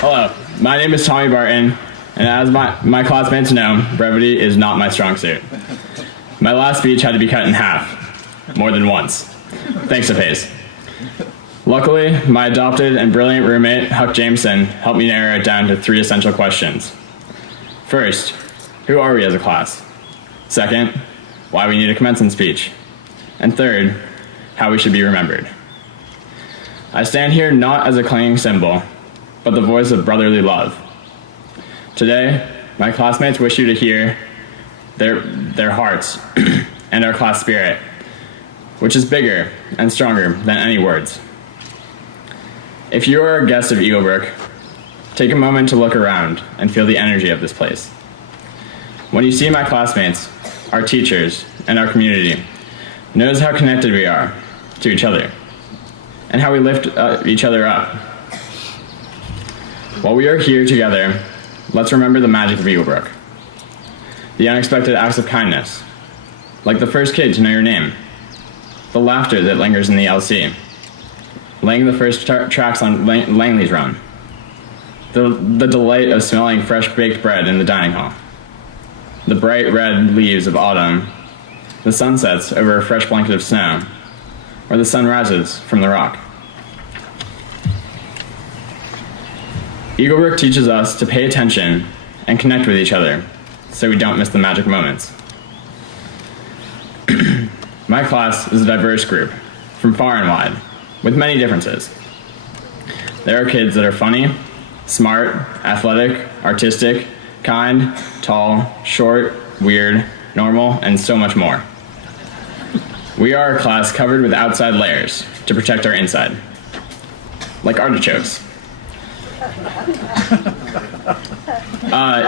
Hello, my name is Tommy Barton, and as my classmates know, brevity is not my strong suit. My last speech had to be cut in half, more than once, thanks to Pace. Luckily, my adopted and brilliant roommate, Huck Jameson, helped me narrow it down to 3 essential questions. First, who are we as a class? Second, why we need a commencement speech. And third, how we should be remembered. I stand here not as a clanging cymbal, but the voice of brotherly love. Today, my classmates wish you to hear their hearts and our class spirit, which is bigger and stronger than any words. If you are a guest of Eaglebrook, take a moment to look around and feel the energy of this place. When you see my classmates, our teachers, and our community, notice how connected we are to each other and how we lift each other up. While we are here together, let's remember the magic of Eaglebrook. The unexpected acts of kindness, like the first kid to know your name, the laughter that lingers in the LC, laying the first tracks on Langley's Run, the delight of smelling fresh baked bread in the dining hall, the bright red leaves of autumn, the sunsets over a fresh blanket of snow, or the sun rises from the rock. Eaglebrook teaches us to pay attention and connect with each other so we don't miss the magic moments. My class is a diverse group, from far and wide, with many differences. There are kids that are funny, smart, athletic, artistic, kind, tall, short, weird, normal, and so much more. We are a class covered with outside layers to protect our inside, like artichokes.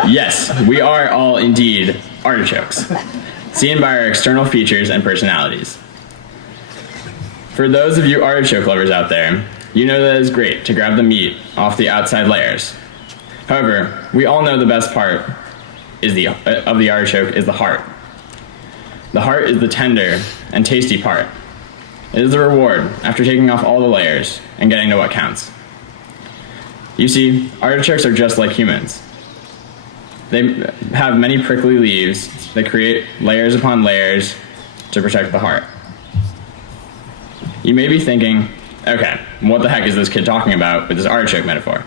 Yes, we are all indeed artichokes, seen by our external features and personalities. For those of you artichoke lovers out there, you know that it's great to grab the meat off the outside layers. However, we all know the best part of the artichoke is the heart. The heart is the tender and tasty part. It is the reward after taking off all the layers and getting to what counts. You see, artichokes are just like humans. They have many prickly leaves that create layers upon layers to protect the heart. You may be thinking, okay, what the heck is this kid talking about with this artichoke metaphor?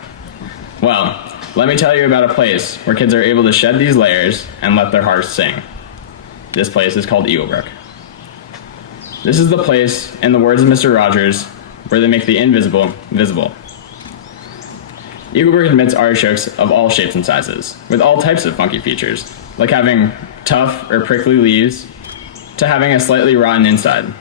Well, let me tell you about a place where kids are able to shed these layers and let their hearts sing. This place is called Eaglebrook. This is the place, in the words of Mr. Rogers, where they make the invisible visible. Eaglebrook admits artichokes of all shapes and sizes, with all types of funky features, like having tough or prickly leaves, to having a slightly rotten inside.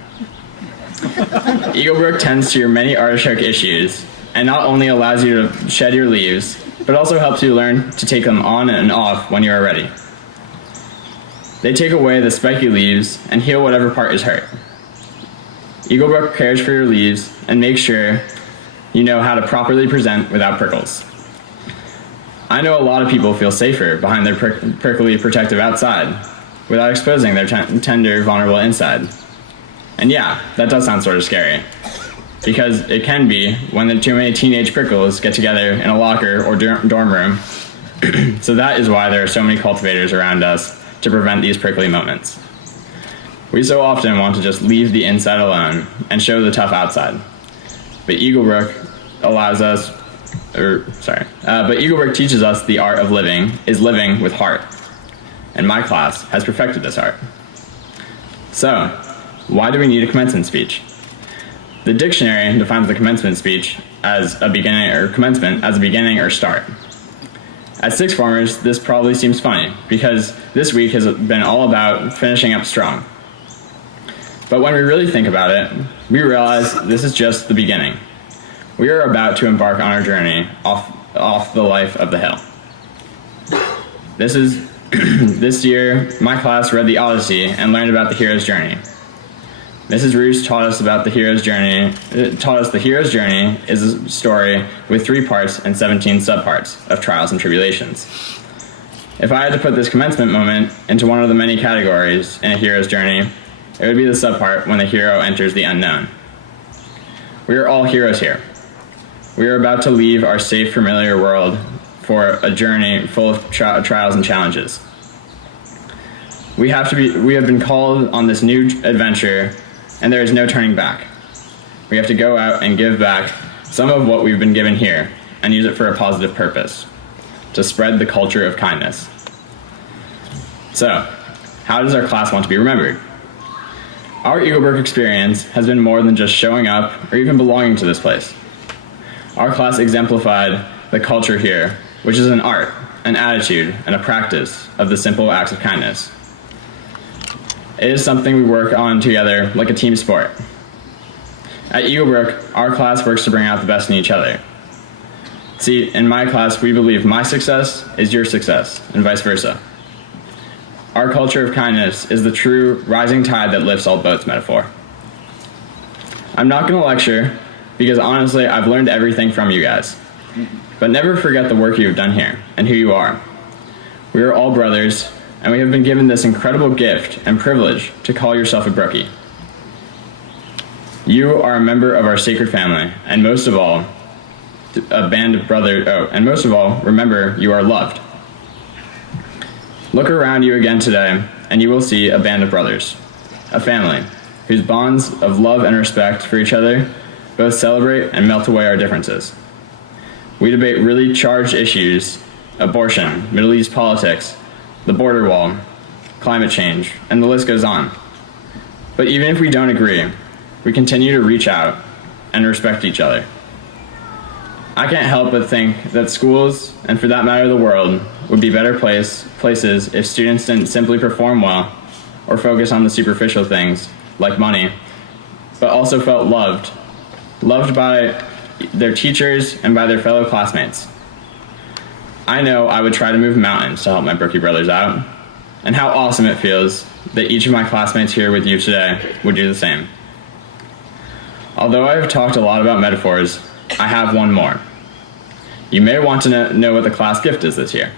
Eaglebrook tends to your many artichoke issues, and not only allows you to shed your leaves, but also helps you learn to take them on and off when you are ready. They take away the spiky leaves and heal whatever part is hurt. Eaglebrook cares for your leaves and makes sure you know how to properly present without prickles. I know a lot of people feel safer behind their prickly protective outside without exposing their tender, vulnerable inside. And yeah, that does sound sort of scary, because it can be when the too many teenage prickles get together in a locker or dorm room. So that is why there are so many cultivators around us to prevent these prickly moments. We so often want to just leave the inside alone and show the tough outside. But Eaglebrook Eaglebrook teaches us the art of living is living with heart. And my class has perfected this art. So, why do we need a commencement speech? The dictionary defines the commencement speech as a beginning or start. As sixth formers, this probably seems funny, because this week has been all about finishing up strong. But when we really think about it, we realize this is just the beginning. We are about to embark on our journey off the life of the hill. This year, my class read the Odyssey and learned about the hero's journey. Mrs. Roos taught us the hero's journey is a story with 3 parts and 17 subparts of trials and tribulations. If I had to put this commencement moment into one of the many categories in a hero's journey, it would be the subpart when the hero enters the unknown. We are all heroes here. We are about to leave our safe, familiar world for a journey full of trials and challenges. We have been called on this new adventure, and there is no turning back. We have to go out and give back some of what we've been given here and use it for a positive purpose, to spread the culture of kindness. So, how does our class want to be remembered? Our Eaglebrook experience has been more than just showing up or even belonging to this place. Our class exemplified the culture here, which is an art, an attitude, and a practice of the simple acts of kindness. It is something we work on together like a team sport. At Eaglebrook, our class works to bring out the best in each other. See, in my class, we believe my success is your success, and vice versa. Our culture of kindness is the true rising tide that lifts all boats metaphor. I'm not going to lecture, because honestly, I've learned everything from you guys. But never forget the work you've done here, and who you are. We are all brothers, and we have been given this incredible gift and privilege to call yourself a Brookie. You are a member of our sacred family, and most of all, a band of brothers. Oh, and most of all, remember, you are loved. Look around you again today, and you will see a band of brothers, a family, whose bonds of love and respect for each other both celebrate and melt away our differences. We debate really charged issues: abortion, Middle East politics, the border wall, climate change, and the list goes on. But even if we don't agree, we continue to reach out and respect each other. I can't help but think that schools, and for that matter the world, would be better places if students didn't simply perform well or focus on the superficial things, like money, but also felt loved by their teachers and by their fellow classmates. I know I would try to move mountains to help my Brookie brothers out, and how awesome it feels that each of my classmates here with you today would do the same. Although I have talked a lot about metaphors, I have one more. You may want to know what the class gift is this year.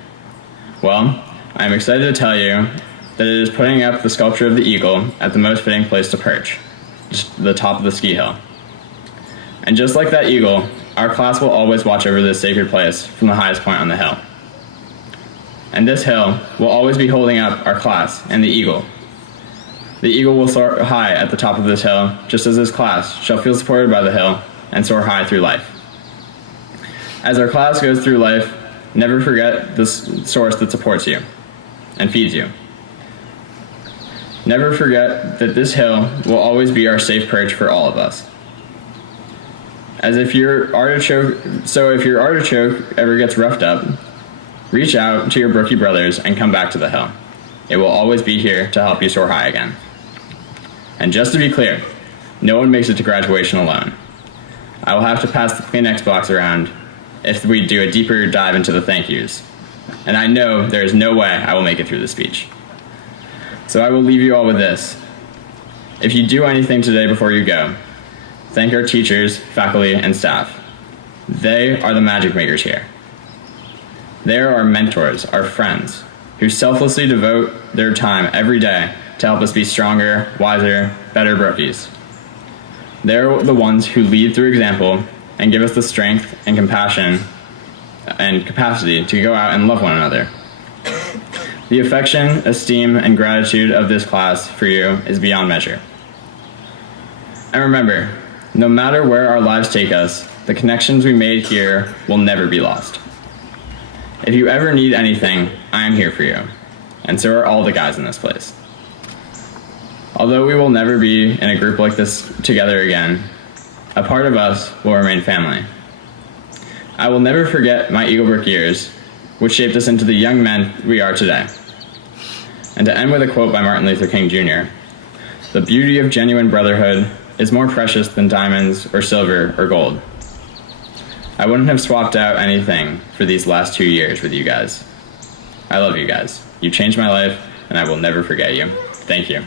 Well, I am excited to tell you that it is putting up the sculpture of the eagle at the most fitting place to perch, just the top of the ski hill. And just like that eagle, our class will always watch over this sacred place from the highest point on the hill. And this hill will always be holding up our class and the eagle. The eagle will soar high at the top of this hill, just as this class shall feel supported by the hill and soar high through life. As our class goes through life, never forget this source that supports you and feeds you. Never forget that this hill will always be our safe perch for all of us. If your artichoke ever gets roughed up, reach out to your Brookie brothers and come back to the hill. It will always be here to help you soar high again. And just to be clear, no one makes it to graduation alone. I will have to pass the Kleenex box around if we do a deeper dive into the thank yous. And I know there is no way I will make it through the speech. So I will leave you all with this. If you do anything today before you go, thank our teachers, faculty, and staff. They are the magic makers here. They are our mentors, our friends, who selflessly devote their time every day to help us be stronger, wiser, better Brookies. They're the ones who lead through example and give us the strength and compassion and capacity to go out and love one another. The affection, esteem, and gratitude of this class for you is beyond measure. And remember, no matter where our lives take us, the connections we made here will never be lost. If you ever need anything, I am here for you, and so are all the guys in this place. Although we will never be in a group like this together again, a part of us will remain family. I will never forget my Eaglebrook years, which shaped us into the young men we are today. And to end with a quote by Martin Luther King Jr., "The beauty of genuine brotherhood is more precious than diamonds or silver or gold." I wouldn't have swapped out anything for these last 2 years with you guys. I love you guys. You changed my life, and I will never forget you. Thank you.